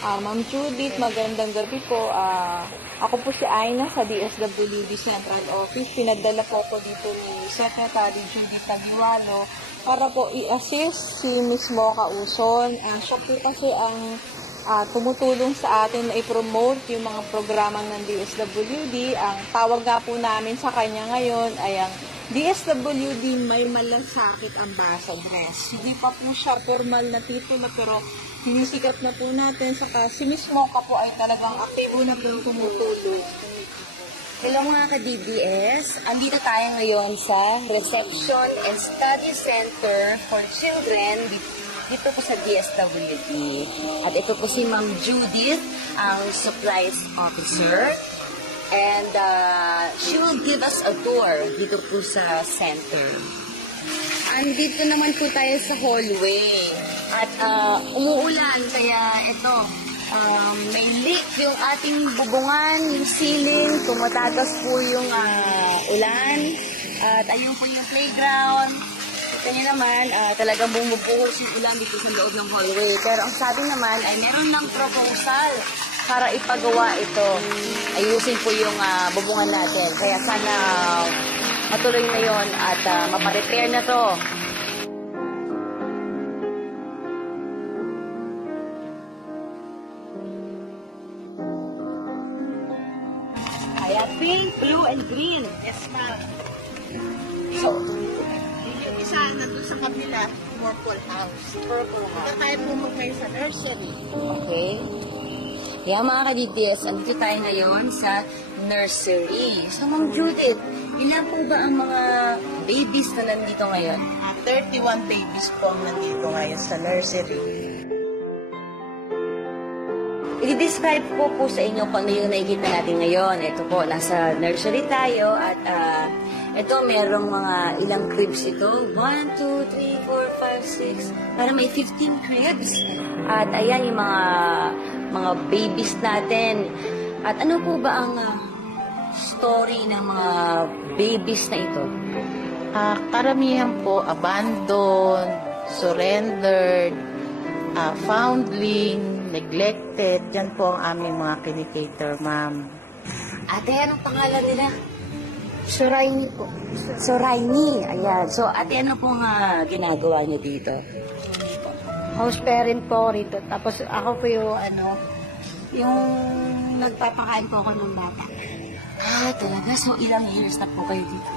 Ma'am Judith, magandang gabi po. Ako po si Aina sa DSWD Central Office. Pinadala po ko dito ni Secretary Judith Tagiwano para po i-assist si Ms. Mocha Uson. Siya po kasi ang tumutulong sa atin na i-promote yung mga programang ng DSWD. Ang tawag nga po namin sa kanya ngayon ay ang DSWD May Malasakit Ambassadress. Hindi pa po siya formal na titulo pero sinisikat na po natin. Saka si Ms. Mocha po ay talagang aktibo na po tumutulong. Hello mga ka-DBS, andito tayo ngayon sa Reception and Study Center for Children dito po sa DSWD. At ito po si Ma'am Judith, ang Supplies Officer. And she will give us a tour dito po sa center. Andito naman po tayo sa hallway. At umuulan, kaya ito, may leak yung ating bubungan, yung ceiling, tumatagas po yung ulan. At ayun po yung playground. Kita nyo naman, talagang bumubuhos yung ulan dito sa loob ng hallway. Pero ang sabi naman ay meron ng proposal para ipagawa ito. Ayusin po yung bubungan natin. Kaya sana matuloy na yon at maparepair na to. Kaya pink, blue, and green. Yes, ma'am. So, yung isa nandun sa kabila, purple house. Purple Ito tayo pumukay sa nursery. Okay. Kaya mga ka-DBS, andito tayo ngayon sa nursery. So, Ma'am Judith, ilan po ba ang mga babies na nandito ngayon? 31 babies po ang nandito ngayon sa nursery. I-describe po sa inyo kung ano yung nakikita natin ngayon. Ito po, nasa nursery tayo at ito, merong mga ilang cribs ito. 1, 2, 3, 4, 5, 6. Para may 15 cribs. At ayan yung mga babies natin. At ano po ba ang story ng mga babies na ito? Karamihan po, abandoned, surrendered, foundling, neglected. Yan po ang aming mga kinikater, ma'am. Ate, anong pangalan nila? Soraini po. Soraini, ayan. So, ate, ano pong ginagawa niyo dito? House parent po ako rito. Tapos ako po yung nagpapakain po ako ng bata. Talaga? So, ilang years na po kayo dito?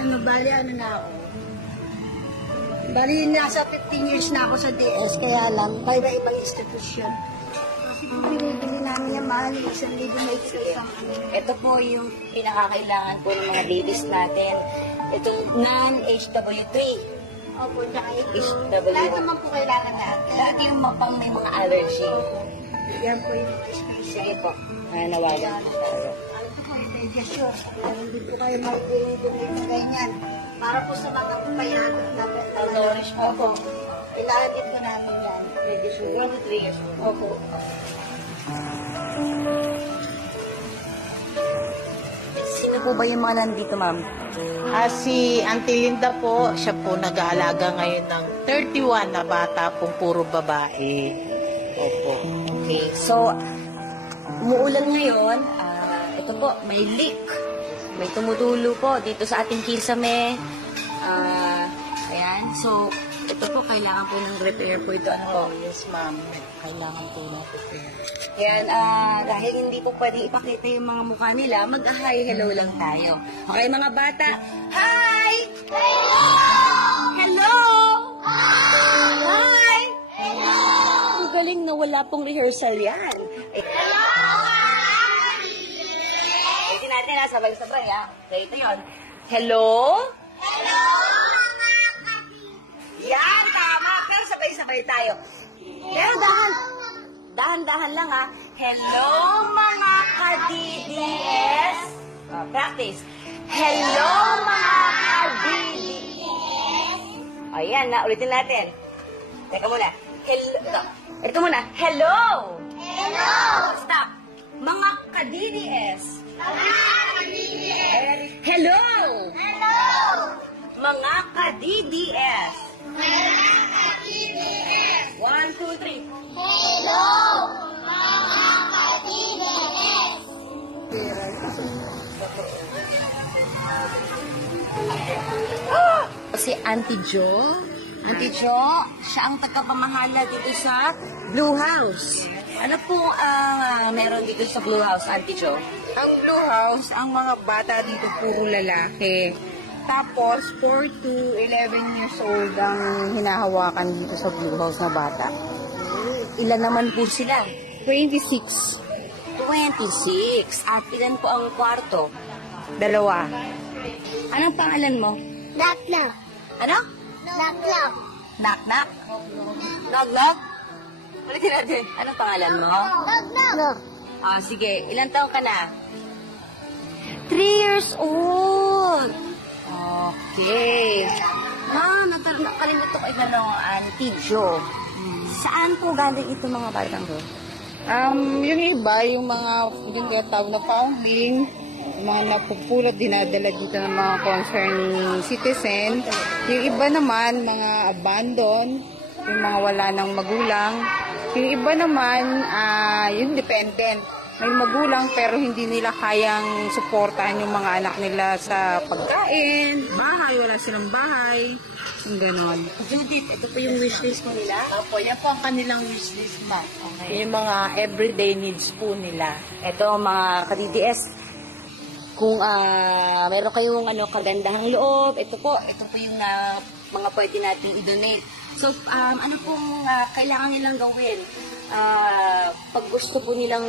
Bali na ako. Bali, nasa 15 years na ako sa DS, kaya lang, iba-ibang institusyon. Kasi pinibili namin yung mahal, 1,000 na isang Ito po yung pinakakailangan po ng mga babies natin. Ito, non-HW3. Opo, tsaka HW. lahat naman po kailangan natin. Ito yung pang may mga allergy. Yan po yung Sige po, nawagan po tayo. Ito po yung digestion. Hindi po kayo mag-donate na ganyan. Para po sa mga papayatot na Nourish po. Opo. Ilalagyan po namin yan. Digestion. 1 to 3 years. Opo. Sino po ba yung mga nandito, ma'am? Si Auntie Linda po, siya po nag-aalaga ngayon ng 31 na bata pong puro babae. Opo. Okay, so, umuulan ngayon. Ito po, may leak. May tumutulo po dito sa ating kisame. Ayan, so, ito po, kailangan po ng repair po ito. Ano po? Yes, ma'am. Kailangan po na repair. Ayan, dahil hindi po pwede ipakita yung mga mukha nila, mag-hi, hello lang tayo. Okay, mga bata. Hi! Hello! Hello! Hi! Hello! Ang galing na wala pong rehearsal yan. Hello! Kasi natin sabay-sabay, ha? Okay, ito yun. Hello? Hello! Yan, tama. Pero sabay-sabay tayo. Pero dahan-dahan lang, ha? Hello, mga ka-DDS. Practice. Hello, mga ka-DDS. Ayan, ulitin natin. Teka muna. Hello. Ito muna. Hello. Hello. Stop. Mga ka-DDS. Mga ka-DDS. Hello. Hello. Mga ka-DDS. Mga ka-DDS. 1, 2, 3. Hello. Auntie Jo. Auntie Jo, siya ang tagapamahala dito sa Blue House. Ano po ang meron dito sa Blue House, Auntie Jo? Ang Blue House, ang mga bata dito puro lalaki. Tapos, 4 to 11 years old ang hinahawakan dito sa Blue House na bata. Ilan naman po sila? 26. 26. At ilan po ang kwarto? 2. Anong pangalan mo? Knock-knock. Ano? Knock-knock. Knock-knock? Knock-knock? Ulitin natin. Anong pangalan mo? Knock-knock. Sige. Ilan taon ka na? 3 years old. Okay. Nakalimutan ko itanong, Auntie Jo. Saan po galing ito mga batang to? Yung iba, yung yung tawag na founding, yung mga napupulot, dinadala dito ng mga concerned citizen. Yung iba naman, mga abandon, yung mga wala ng magulang. Yung iba naman, yung dependent. May magulang pero hindi nila kayang suportahan yung mga anak nila sa pagkain, bahay, wala silang bahay, yung ganon. Judith, ito po yung wishlist mo nila? Opo, yan po ang kanilang wishlist, ma'am. Okay. Yung mga everyday needs po nila. Ito mga ka-DDS, kung meron kayong kagandahang loob, ito po yung mga pwede natin i-donate. So, ano pong kailangan nilang gawin? Pag gusto po nilang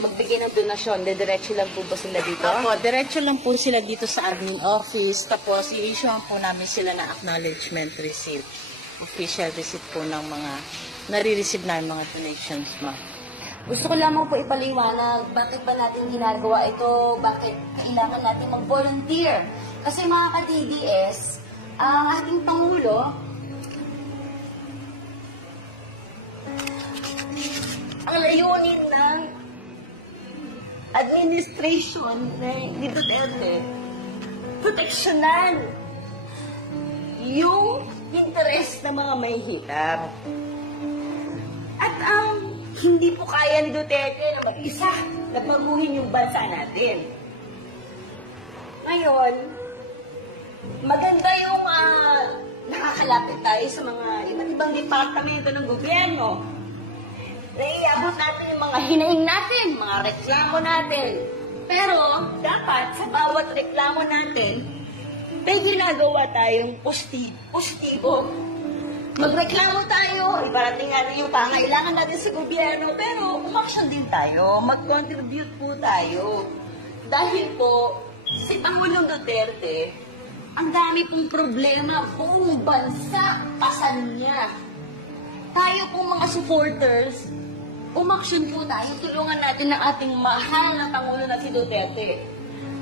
magbigay ng donasyon, diretso lang po ba sila dito? Opo, diretso lang po sila dito sa admin office. Tapos, i-issue po namin sila na acknowledgement receipt. Official receipt po ng mga nare-receive namin mga donations, ma'am. Gusto ko lamang po ipaliwanag bakit ba natin ginagawa ito, bakit kailangan natin mag-volunteer. Kasi mga ka-DDS, ang ating Pangulo, ang layunin ng administration ni Duterte, proteksyonan yung interes ng mga may hirap. At hindi po kaya ni Duterte na mag-isa na baguhin yung bansa natin. Ngayon, maganda yung nakakalapit tayo sa mga iba't ibang departamento ng gobyerno. Naiabot natin yung mga hinaing natin, mga reklamo natin. Pero, dapat sa bawat reklamo natin, may ginagawa tayong positibo. Magreklamo tayo, iparating natin yung pangailangan natin sa gobyerno, pero umaksyon din tayo, mag-contribute po tayo. Dahil po, si Pangulong Duterte, ang dami pong problema, buong bansa, pasan niya. Tayo pong mga supporters, umaksyon po tayo, tulungan natin ang ating mahal na Pangulo na si Duterte.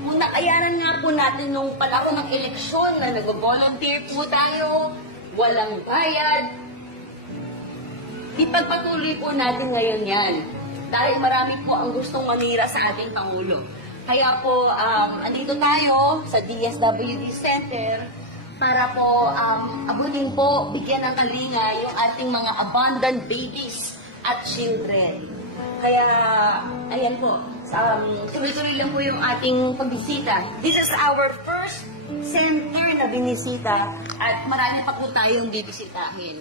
Kung nakayanan nga po natin nung panahon ng eleksyon na nag-volunteer po tayo, walang bayad, ipagpatuloy po natin ngayon yan. Dahil marami po ang gustong manira sa ating Pangulo. Kaya po, andito tayo sa DSWD Center para po abutin po, bigyan ng kalinga yung ating mga abandoned babies at children. Kaya, ayan po, tuloy-tuloy lang po yung ating pagbisita. This is our first center na binisita at marami pa po tayong bibisitahin.